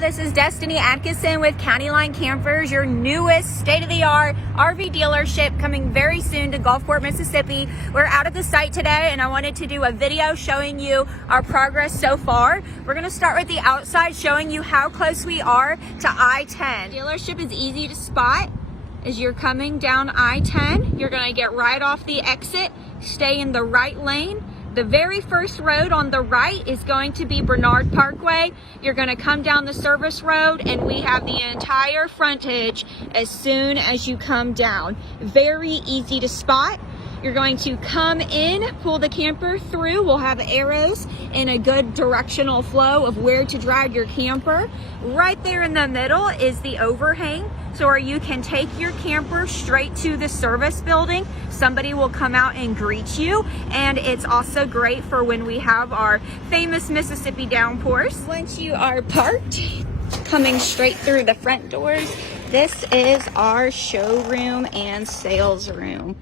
this is Destiney with County Line Concierge, your newest state-of-the-art RV dealership coming very soon to Gulfport, Mississippi. We're out at the site today and I wanted to do a video showing you our progress so far. We're going to start with the outside, showing you how close we are to I-10. Dealership is easy to spot. As you're coming down I-10, you're going to get right off the exit, stay in the right lane. The very first road on the right is going to be Bernard Pkwy. You're going to come down the service road and we have the entire frontage as soon as you come down. Very easy to spot. You're going to come in, pull the camper through. We'll have arrows in a good directional flow of where to drag your camper. Right there in the middle is the overhang, so where you can take your camper straight to the service building. Somebody will come out and greet you, and it's also great for when we have our famous Mississippi downpours. Once you are parked, coming straight through the front doors, this is our showroom and sales room.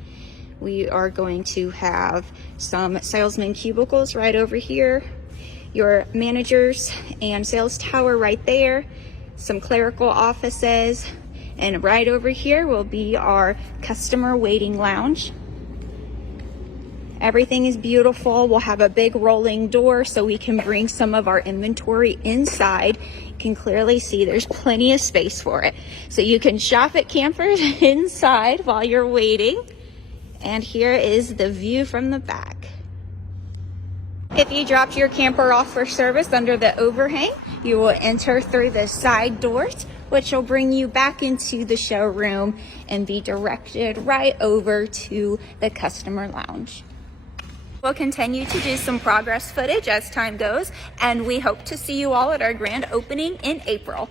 We are going to have some salesman cubicles right over here, your managers and sales tower right there, some clerical offices, and right over here will be our customer waiting lounge. Everything is beautiful. We'll have a big rolling door so we can bring some of our inventory inside. You can clearly see there's plenty of space for it. So you can shop at campers inside while you're waiting. And here is the view from the back. If you dropped your camper off for service under the overhang, you will enter through the side doors, which will bring you back into the showroom and be directed right over to the customer lounge. We'll continue to do some progress footage as time goes, and we hope to see you all at our grand opening in April.